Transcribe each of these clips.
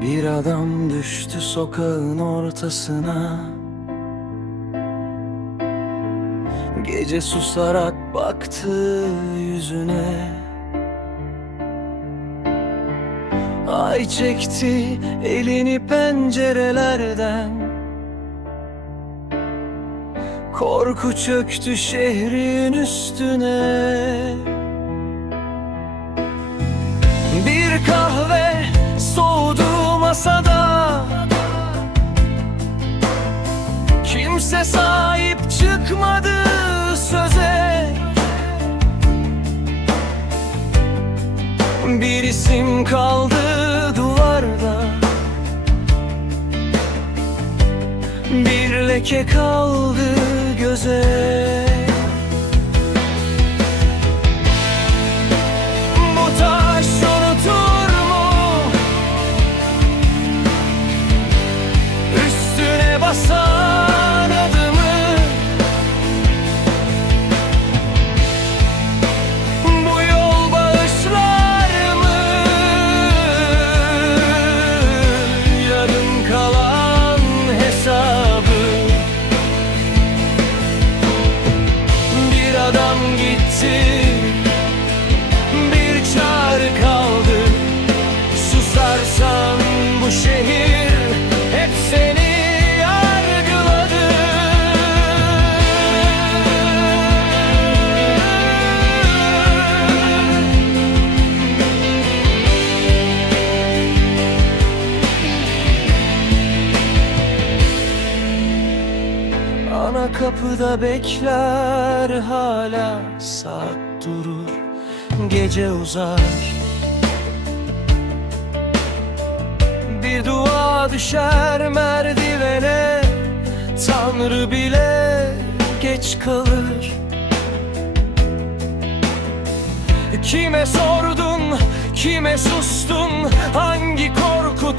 Bir adam düştü sokağın ortasına. Gece susarak baktı yüzüne. Ay çekti elini pencerelerden. Korku çöktü şehrin üstüne. Bir kahve Bir isim kaldı duvarda. Bir leke kaldı göze adam gitti kapıda bekler hala saat durur gece uzar. Bir dua düşer merdivene Tanrı bile geç kalır. Kime sordun, kime sustun Hangi korku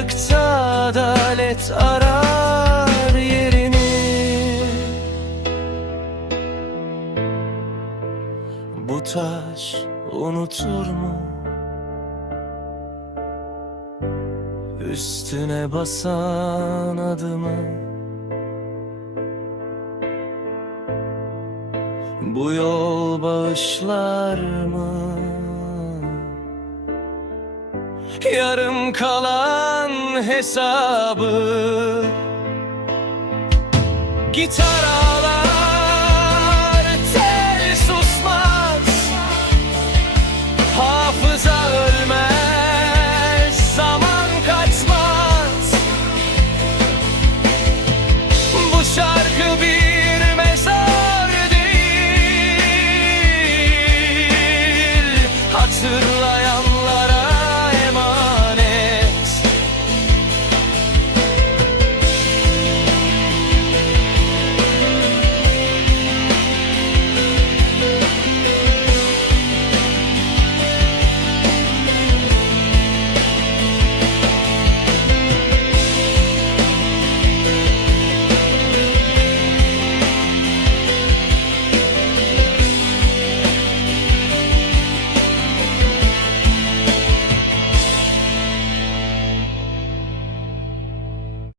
karanlıkta adalet arar yerini Bu taş unutur mu? Üstüne basan adımı Bu yol bağışlar mı? Yarım kalan hesabı. Gitar ağlar, tel susmaz Hafıza ölmez, zaman kaçmaz. Bu şarkı bir mezar değil. Hatırlayan